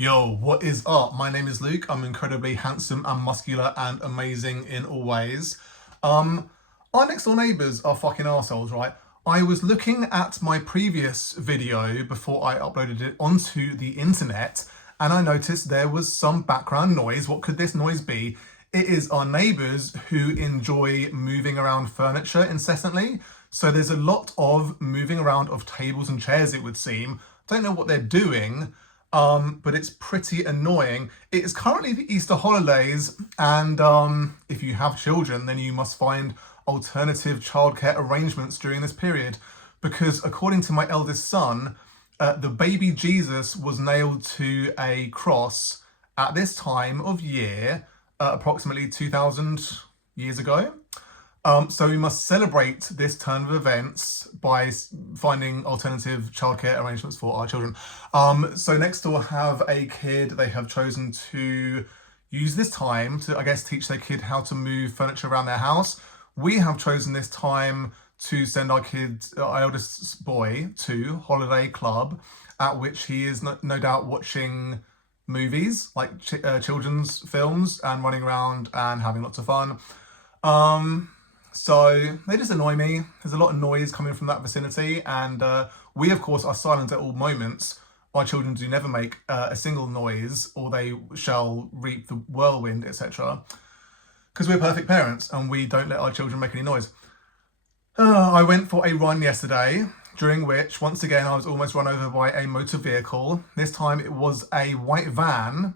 Yo, what is up? My name is Luke. I'm incredibly handsome and muscular and amazing in all ways. Our next door neighbours are fucking arseholes, right? I was looking at my previous video before I uploaded it onto the internet and I noticed there was some background noise. What could this noise be? It is our neighbours who enjoy moving around furniture incessantly. So there's a lot of moving around of tables and chairs, it would seem. Don't know what they're doing. But it's pretty annoying. It is currently the Easter holidays, and if you have children, then you must find alternative childcare arrangements during this period. Because according to my eldest son, the baby Jesus was nailed to a cross at this time of year, approximately 2000 years ago. So we must celebrate this turn of events by finding alternative childcare arrangements for our children. So next door have a kid. They have chosen to use this time to, I guess, teach their kid how to move furniture around their house. We have chosen this time to send our kid, our eldest boy, to holiday club, at which he is no doubt watching movies, like children's films, and running around and having lots of fun. So they just annoy me. There's a lot of noise coming from that vicinity, and we of course are silent at all moments. Our children do never make a single noise, or they shall reap the whirlwind, etc. Because we're perfect parents and we don't let our children make any noise. I went for a run yesterday, during which once again I was almost run over by a motor vehicle. This time it was a white van,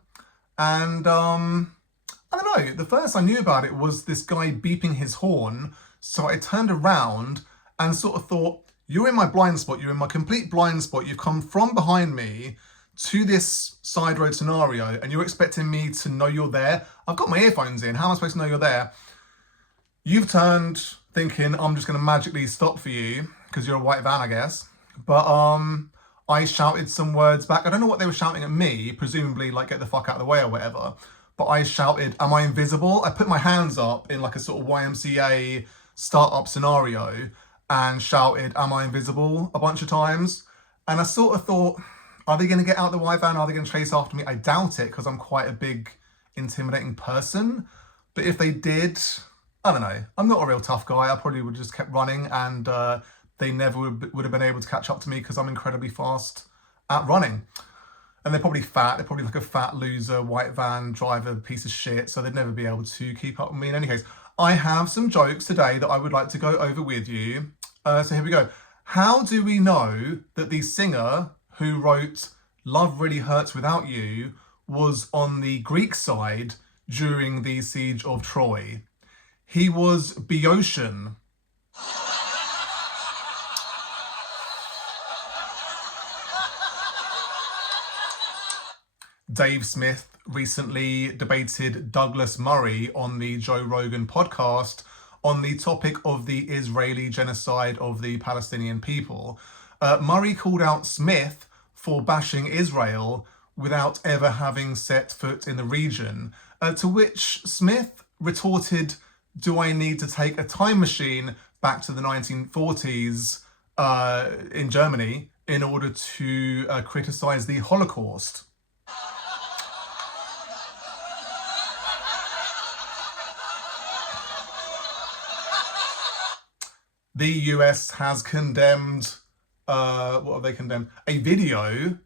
and I don't know, the first I knew about it was this guy beeping his horn, so I turned around and sort of thought, you're in my blind spot, you're in my complete blind spot, you've come from behind me to this side road scenario and you're expecting me to know you're there? I've got my earphones in, how am I supposed to know you're there? You've turned thinking I'm just going to magically stop for you, because you're a white van, I guess. But I shouted some words back. I don't know what they were shouting at me, presumably like get the fuck out of the way or whatever. But I shouted, am I invisible? I put my hands up in like a sort of YMCA startup scenario and shouted, am I invisible, a bunch of times. And I sort of thought, are they going to get out the white van? Are they going to chase after me? I doubt it, because I'm quite a big, intimidating person. But if they did, I don't know. I'm not a real tough guy. I probably would have just kept running, and they never would have been able to catch up to me because I'm incredibly fast at running. And they're probably fat. They're probably like a fat loser, white van driver, piece of shit. So they'd never be able to keep up with me. In any case, I have some jokes today that I would like to go over with you. So here we go. How do we know that the singer who wrote Love Really Hurts Without You was on the Greek side during the siege of Troy? He was Boeotian. Dave Smith recently debated Douglas Murray on the Joe Rogan podcast on the topic of the Israeli genocide of the Palestinian people. Murray called out Smith for bashing Israel without ever having set foot in the region, to which Smith retorted, do I need to take a time machine back to the 1940s in Germany in order to criticize the Holocaust? The US has condemned, what have they condemned? A video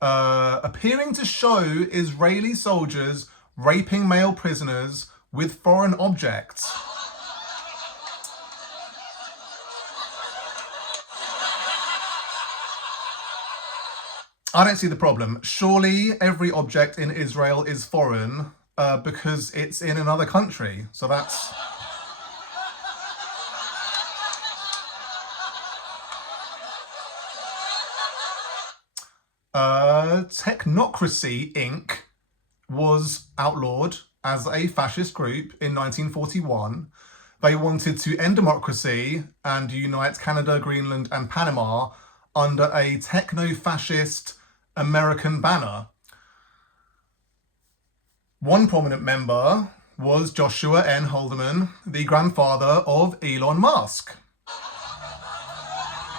appearing to show Israeli soldiers raping male prisoners with foreign objects. I don't see the problem. Surely every object in Israel is foreign because it's in another country. So that's... Technocracy Inc. was outlawed as a fascist group in 1941. They wanted to end democracy and unite Canada, Greenland, and Panama under a techno-fascist American banner. One prominent member was Joshua N. Haldeman, the grandfather of Elon Musk.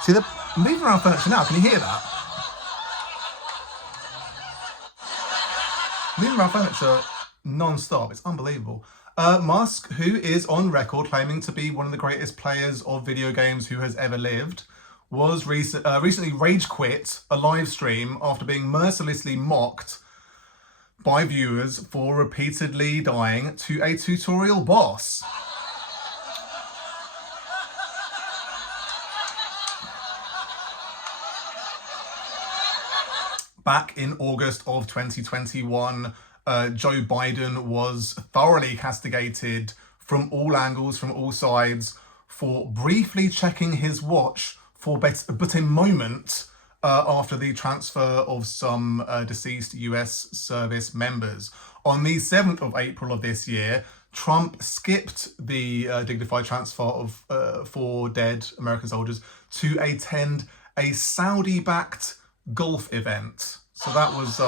See, they're moving around furniture now. Can you hear that? moving around furniture non-stop. It's unbelievable. Musk, who is on record claiming to be one of the greatest players of video games who has ever lived, was recently rage quit a live stream after being mercilessly mocked by viewers for repeatedly dying to a tutorial boss. Back in August of 2021, Joe Biden was thoroughly castigated from all angles, from all sides, for briefly checking his watch for but a moment after the transfer of some deceased US service members. On the 7th of April of this year, Trump skipped the dignified transfer of 4 dead American soldiers to attend a Saudi-backed golf event. So that was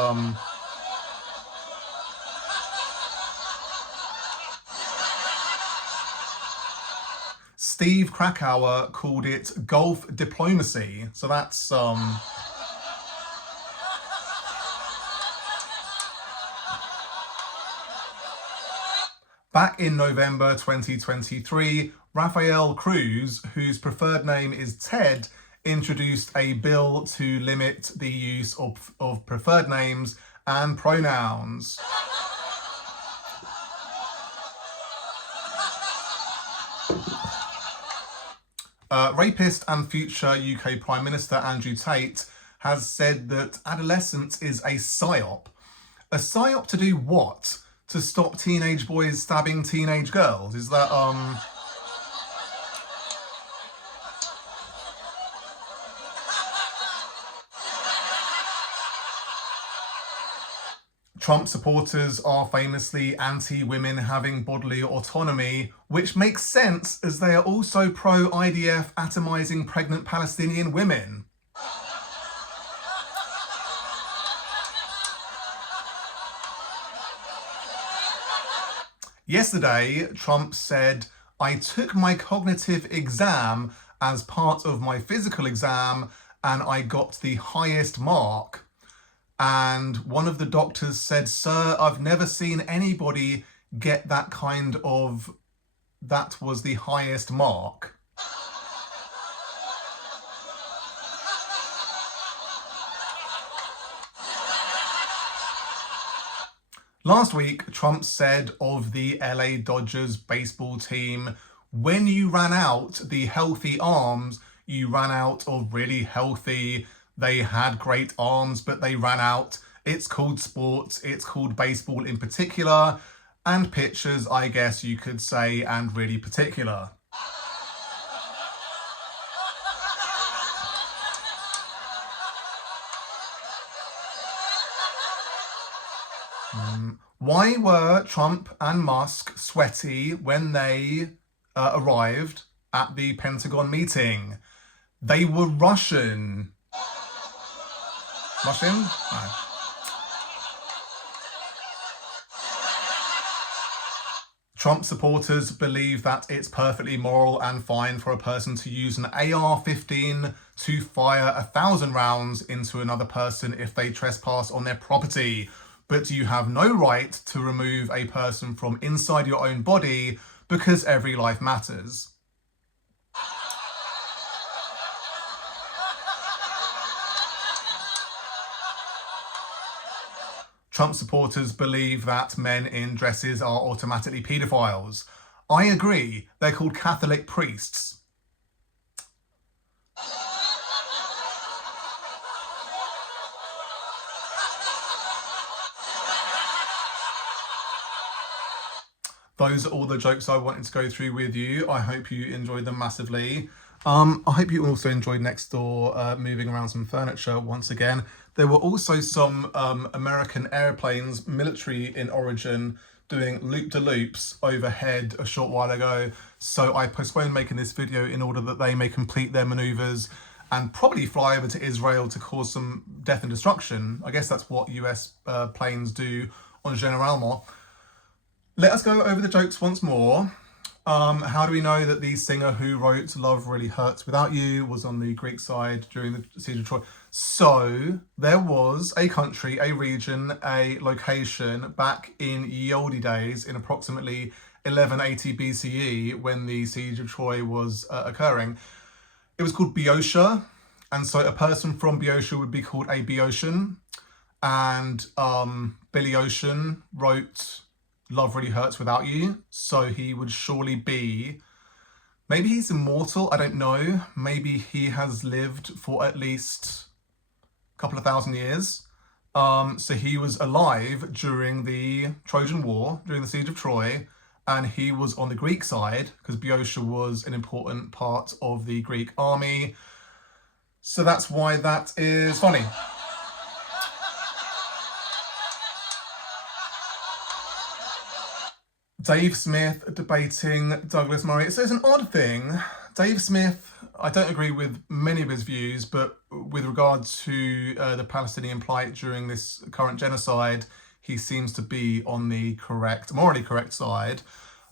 Steve Krakauer called it golf diplomacy. So that's back in November 2023, Rafael Cruz, whose preferred name is Ted, introduced a bill to limit the use of preferred names and pronouns. Rapist and future UK Prime Minister Andrew Tate has said that adolescence is a psyop. A psyop to do what? To stop teenage boys stabbing teenage girls? Is that Trump supporters are famously anti-women having bodily autonomy, which makes sense as they are also pro-IDF atomizing pregnant Palestinian women. Yesterday, Trump said, "I took my cognitive exam as part of my physical exam and I got the highest mark." And one of the doctors said, "Sir, I've never seen anybody get that kind of, that was the highest mark." Last week, Trump said of the LA Dodgers baseball team, "When you ran out the healthy arms, you ran out of really healthy. They had great arms, but they ran out. It's called sports. It's called baseball in particular. And pitchers, I guess you could say, and really particular." Why were Trump and Musk sweaty when they arrived at the Pentagon meeting? They were Russian. Russian? No. Trump supporters believe that it's perfectly moral and fine for a person to use an AR-15 to fire 1,000 rounds into another person if they trespass on their property. But you have no right to remove a person from inside your own body because every life matters. Trump supporters believe that men in dresses are automatically paedophiles. I agree, they're called Catholic priests. Those are all the jokes I wanted to go through with you. I hope you enjoyed them massively. I hope you also enjoyed next door moving around some furniture once again. There were also some American airplanes, military in origin, doing loop-de-loops overhead a short while ago. So I postponed making this video in order that they may complete their maneuvers and probably fly over to Israel to cause some death and destruction. I guess that's what US planes do on General Almont. Let us go over the jokes once more. How do we know that the singer who wrote Love Really Hurts Without You was on the Greek side during the Siege of Troy? So there was a country, a region, a location back in ye olde days in approximately 1180 BCE when the Siege of Troy was occurring. It was called Boeotia, and so a person from Boeotia would be called a Boeotian, and Billy Ocean wrote Love Really Hurts Without You, so he would surely be, maybe he's immortal, I don't know, maybe he has lived for at least a couple of thousand years. So he was alive during the Trojan War, during the Siege of Troy, and he was on the Greek side because Boeotia was an important part of the Greek army. So that's why that is funny. Dave Smith debating Douglas Murray. So it's an odd thing. Dave Smith, I don't agree with many of his views, but with regard to the Palestinian plight during this current genocide, he seems to be on the morally correct side.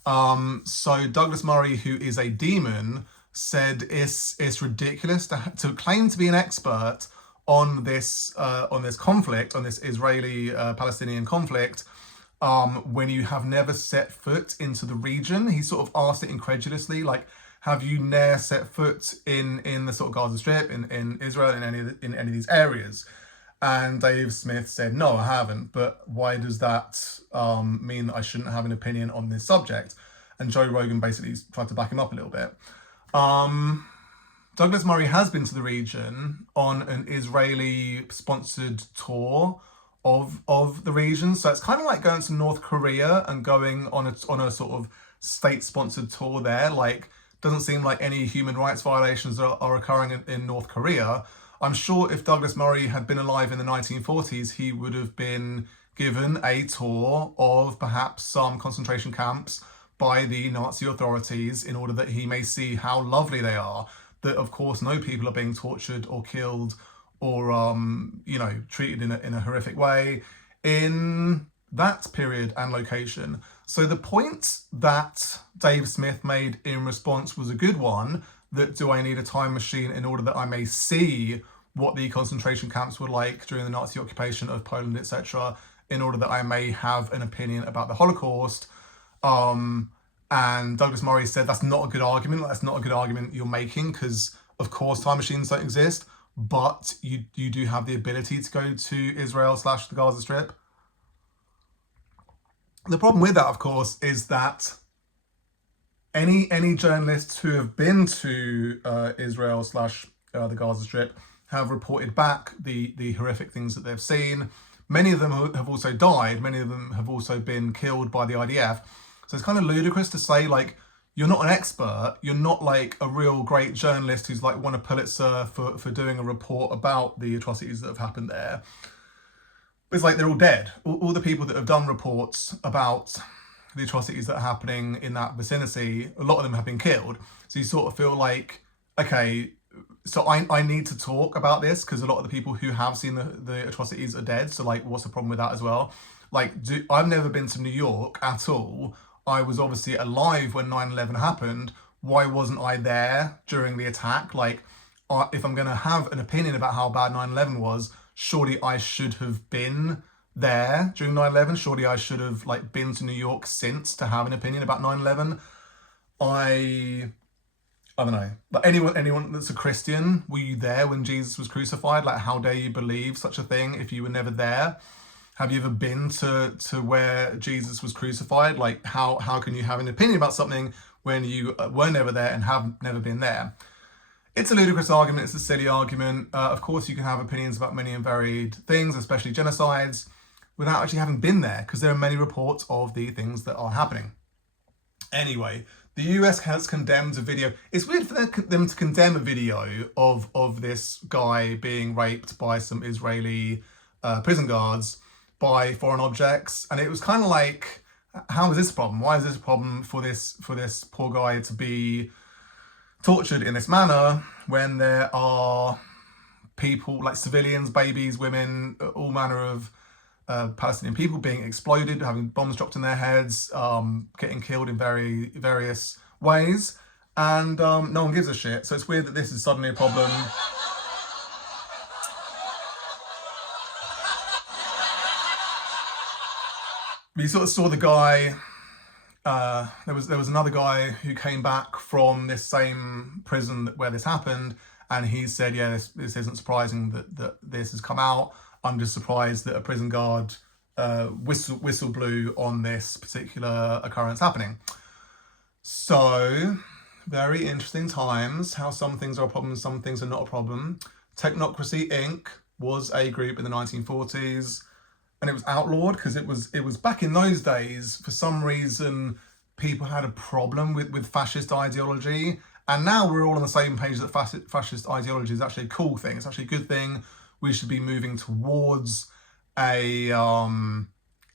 So Douglas Murray, who is a demon, said it's ridiculous to claim to be an expert on this conflict, on this Israeli-Palestinian conflict, when you have never set foot into the region. He sort of asked it incredulously, like, have you ne'er set foot in the sort of Gaza Strip, in Israel, in any of these areas? And Dave Smith said, no, I haven't. But why does that mean that I shouldn't have an opinion on this subject? And Joe Rogan basically tried to back him up a little bit. Douglas Murray has been to the region on an Israeli-sponsored tour of the region. So it's kind of like going to North Korea and going on a sort of state-sponsored tour there. Like, doesn't seem like any human rights violations are occurring in North Korea. I'm sure if Douglas Murray had been alive in the 1940s, he would have been given a tour of perhaps some concentration camps by the Nazi authorities in order that he may see how lovely they are. That, of course, no people are being tortured or killed or treated in a horrific way in that period and location. So the point that Dave Smith made in response was a good one, that do I need a time machine in order that I may see what the concentration camps were like during the Nazi occupation of Poland, etc., in order that I may have an opinion about the Holocaust. And Douglas Murray said that's not a good argument. That's not a good argument you're making, because of course time machines don't exist, but you do have the ability to go to Israel / the Gaza Strip. The problem with that, of course, is that any journalists who have been to Israel / the Gaza Strip have reported back the horrific things that they've seen. Many of them have also died. Many of them have also been killed by the IDF. So it's kind of ludicrous to say, like, you're not an expert, you're not like a real great journalist who's like won a Pulitzer for doing a report about the atrocities that have happened there. It's like they're all dead. All the people that have done reports about the atrocities that are happening in that vicinity, a lot of them have been killed. So you sort of feel like, okay, so I need to talk about this because a lot of the people who have seen the atrocities are dead. So like, what's the problem with that as well? Like, I've never been to New York at all. I was obviously alive when 9/11 happened. Why wasn't I there during the attack? Like, if I'm going to have an opinion about how bad 9/11 was, surely I should have been there during 9/11. Surely I should have like been to New York since to have an opinion about 9/11. I don't know. But anyone that's a Christian, were you there when Jesus was crucified? Like, how dare you believe such a thing if you were never there? Have you ever been to where Jesus was crucified? Like, how can you have an opinion about something when you were never there and have never been there? It's a ludicrous argument. It's a silly argument. Of course, you can have opinions about many and varied things, especially genocides, without actually having been there, because there are many reports of the things that are happening. Anyway, the US has condemned a video. It's weird for them to condemn a video of this guy being raped by some Israeli prison guards by foreign objects, and it was kind of like, how is this a problem? Why is this a problem for this poor guy to be tortured in this manner when there are people like civilians, babies, women, all manner of Palestinian people being exploded, having bombs dropped in their heads, getting killed in various ways, and no one gives a shit. So it's weird that this is suddenly a problem. You sort of saw the guy. There was another guy who came back from this same prison where this happened, and he said, "Yeah, this isn't surprising that this has come out. I'm just surprised that a prison guard whistle blew on this particular occurrence happening." So, very interesting times. How some things are a problem, some things are not a problem. Technocracy Inc. was a group in the 1940s. And it was outlawed because it was back in those days, for some reason, people had a problem with fascist ideology. And now we're all on the same page that fascist ideology is actually a cool thing. It's actually a good thing. We should be moving towards a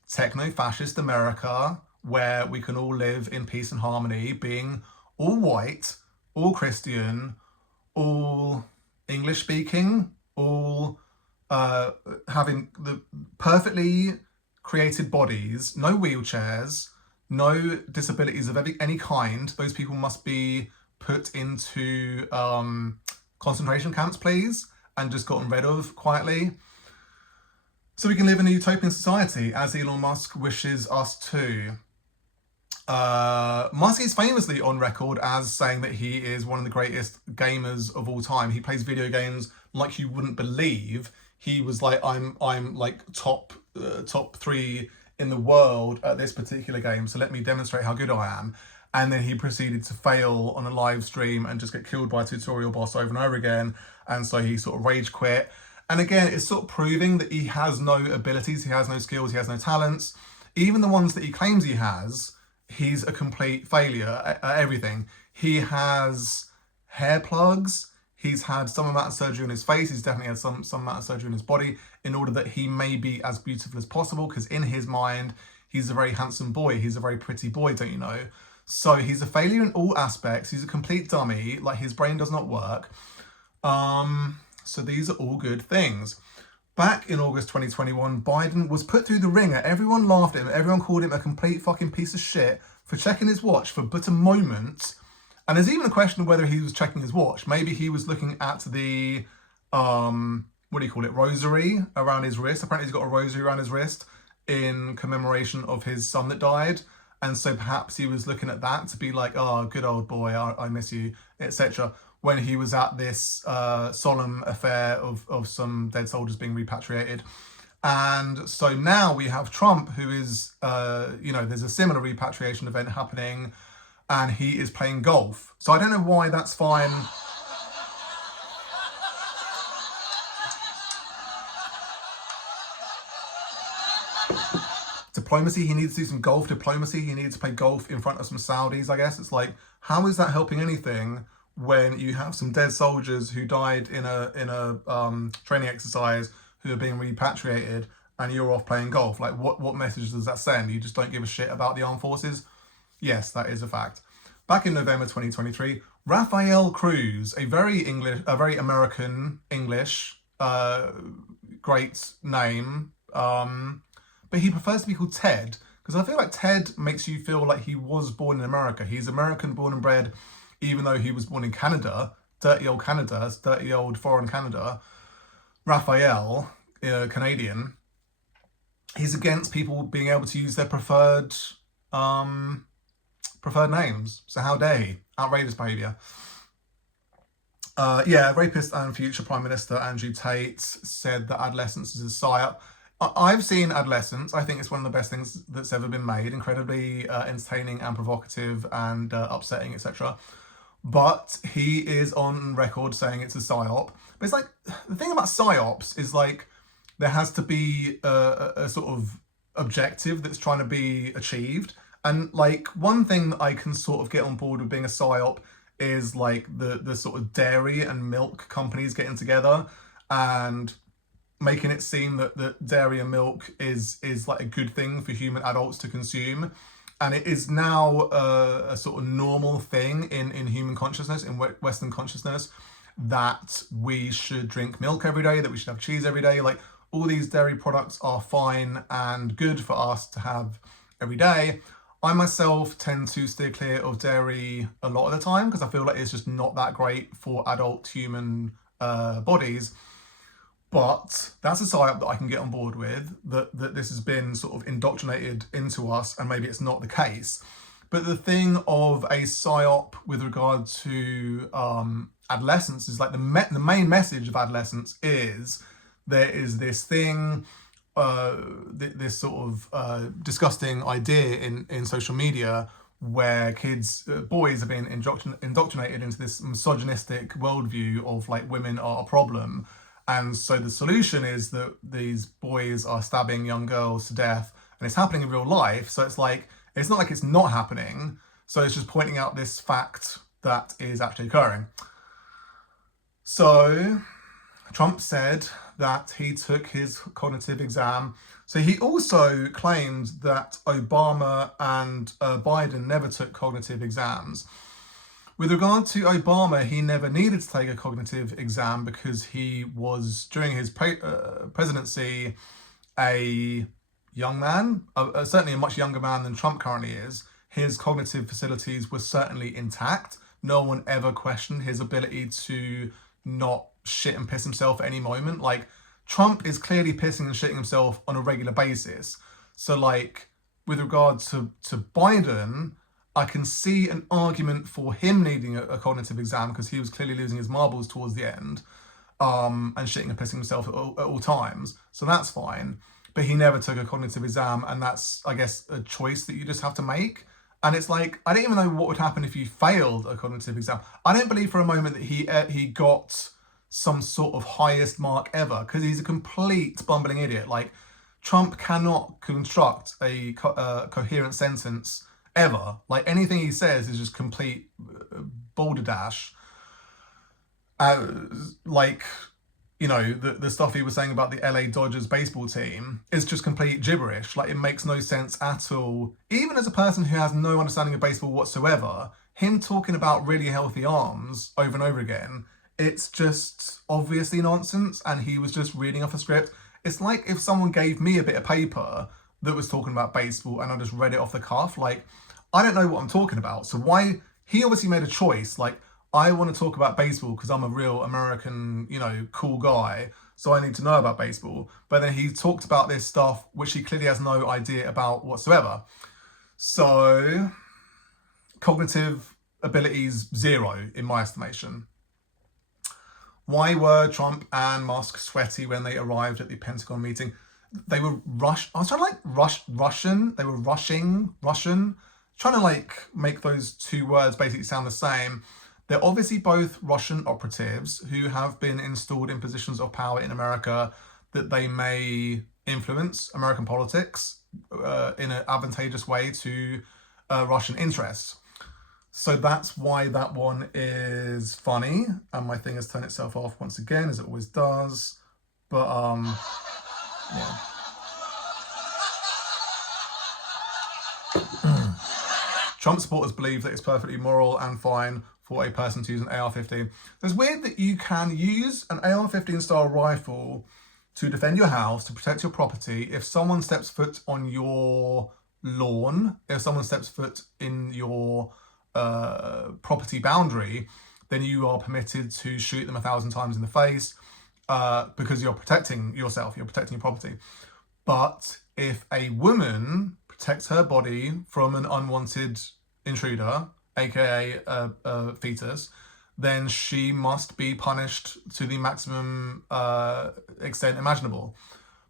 techno-fascist America where we can all live in peace and harmony, being all white, all Christian, all English speaking, all having the perfectly created bodies, no wheelchairs, no disabilities of any kind. Those people must be put into concentration camps, please, and just gotten rid of quietly. So we can live in a utopian society, as Elon Musk wishes us to. Musk is famously on record as saying that he is one of the greatest gamers of all time. He plays video games like you wouldn't believe. He was like, I'm like top 3 in the world at this particular game, so let me demonstrate how good I am. And then he proceeded to fail on a live stream and just get killed by a tutorial boss over and over again. And so he sort of rage quit. And again, it's sort of proving that he has no abilities, he has no skills, he has no talents. Even the ones that he claims he has, he's a complete failure at everything. He has hair plugs. He's had some amount of surgery on his face. He's definitely had some amount of surgery on his body in order that he may be as beautiful as possible, because in his mind, he's a very handsome boy. He's a very pretty boy, don't you know? So he's a failure in all aspects. He's a complete dummy. Like, his brain does not work. So these are all good things. Back in August 2021, Biden was put through the ringer. Everyone laughed at him. Everyone called him a complete fucking piece of shit for checking his watch for but a moment. And there's even a question of whether he was checking his watch. Maybe he was looking at the, what do you call it, rosary around his wrist. Apparently he's got a rosary around his wrist in commemoration of his son that died. And so perhaps he was looking at that to be like, oh, good old boy, I miss you, etc. When he was at this solemn affair of some dead soldiers being repatriated. And so now we have Trump, who is, there's a similar repatriation event happening, and he is playing golf. So I don't know why that's fine. Diplomacy, he needs to do some golf diplomacy. He needs to play golf in front of some Saudis, I guess. It's like, how is that helping anything when you have some dead soldiers who died in a training exercise who are being repatriated, and you're off playing golf? Like, what message does that send? You just don't give a shit about the armed forces? Yes, that is a fact. Back in November 2023, Rafael Cruz, a very American English, great name, but he prefers to be called Ted, because I feel like Ted makes you feel like he was born in America. He's American born and bred, even though he was born in Canada, dirty old Canada, dirty old foreign Canada. Raphael, Canadian, he's against people being able to use their preferred names. So how dare he? Outrageous behaviour. Rapist and future Prime Minister Andrew Tate said that adolescence is a psyop. I've seen Adolescence. I think it's one of the best things that's ever been made. Incredibly entertaining and provocative and upsetting, etc. But he is on record saying it's a psyop. But it's like, the thing about psyops is like, there has to be a sort of objective that's trying to be achieved. And like, one thing that I can sort of get on board with being a psyop is like the sort of dairy and milk companies getting together and making it seem that dairy and milk is like a good thing for human adults to consume. And it is now a sort of normal thing in human consciousness, in Western consciousness, that we should drink milk every day, that we should have cheese every day. Like, all these dairy products are fine and good for us to have every day. I myself tend to steer clear of dairy a lot of the time because I feel like it's just not that great for adult human bodies. But that's a psyop that I can get on board with, that this has been sort of indoctrinated into us, and maybe it's not the case. But the thing of a psyop with regard to adolescence is like the main message of adolescence is there is this thing, this sort of disgusting idea in social media where boys are being indoctrinated into this misogynistic worldview of like women are a problem. And so the solution is that these boys are stabbing young girls to death, and it's happening in real life. So it's like, it's not like it's not happening. So it's just pointing out this fact that is actually occurring. So Trump said that he took his cognitive exam. So he also claimed that Obama and Biden never took cognitive exams. With regard to Obama, he never needed to take a cognitive exam because he was, during his presidency, a young man, certainly a much younger man than Trump currently is. His cognitive facilities were certainly intact. No one ever questioned his ability to not shit and piss himself at any moment. Like, Trump is clearly pissing and shitting himself on a regular basis. So like, with regard to Biden, I can see an argument for him needing a cognitive exam because he was clearly losing his marbles towards the end, and shitting and pissing himself at all times. So that's fine. But he never took a cognitive exam, and that's, I guess, a choice that you just have to make. And it's like, I don't even know what would happen if you failed a cognitive exam. I don't believe for a moment that he got some sort of highest mark ever, because he's a complete bumbling idiot. Like, Trump cannot construct a coherent sentence ever. Like, anything he says is just complete balderdash. Like, you know, the stuff he was saying about the LA Dodgers baseball team is just complete gibberish. Like, it makes no sense at all. Even as a person who has no understanding of baseball whatsoever, him talking about really healthy arms over and over again, it's just obviously nonsense, and he was just reading off a script. It's like if someone gave me a bit of paper that was talking about baseball and I just read it off the cuff. Like, I don't know what I'm talking about. So why? He obviously made a choice. Like, I want to talk about baseball because I'm a real American, you know, cool guy, so I need to know about baseball. But then he talked about this stuff which he clearly has no idea about whatsoever. So, cognitive abilities, 0 in my estimation. Why were Trump and Musk sweaty when they arrived at the Pentagon meeting? They were I was trying to Russian. They were Russian. Trying to like make those two words basically sound the same. They're obviously both Russian operatives who have been installed in positions of power in America that they may influence American politics in an advantageous way to Russian interests. So that's why that one is funny. And my thing has turned itself off once again, as it always does. But yeah. Trump supporters believe that it's perfectly moral and fine for a person to use an AR-15. It's weird that you can use an AR-15 style rifle to defend your house, to protect your property. If someone steps foot on your lawn, if someone steps foot in your property boundary, then you are permitted to shoot them 1,000 times in the face because you're protecting yourself, you're protecting your property. But if a woman protects her body from an unwanted intruder, aka a fetus, then she must be punished to the maximum extent imaginable,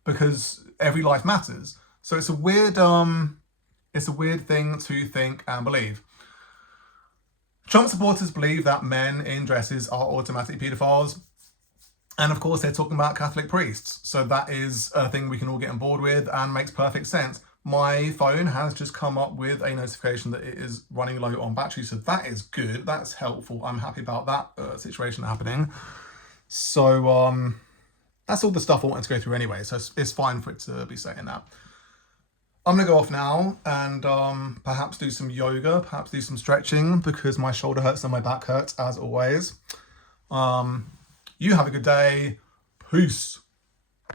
because every life matters. So it's a weird thing to think and believe. Trump supporters believe that men in dresses are automatic paedophiles. And of course, they're talking about Catholic priests. So that is a thing we can all get on board with and makes perfect sense. My phone has just come up with a notification that it is running low on battery. So that is good. That's helpful. I'm happy about that situation happening. So that's all the stuff I wanted to go through anyway. So it's fine for it to be saying that. I'm going to go off now and perhaps do some yoga, perhaps do some stretching, because my shoulder hurts and my back hurts, as always. You have a good day. Peace.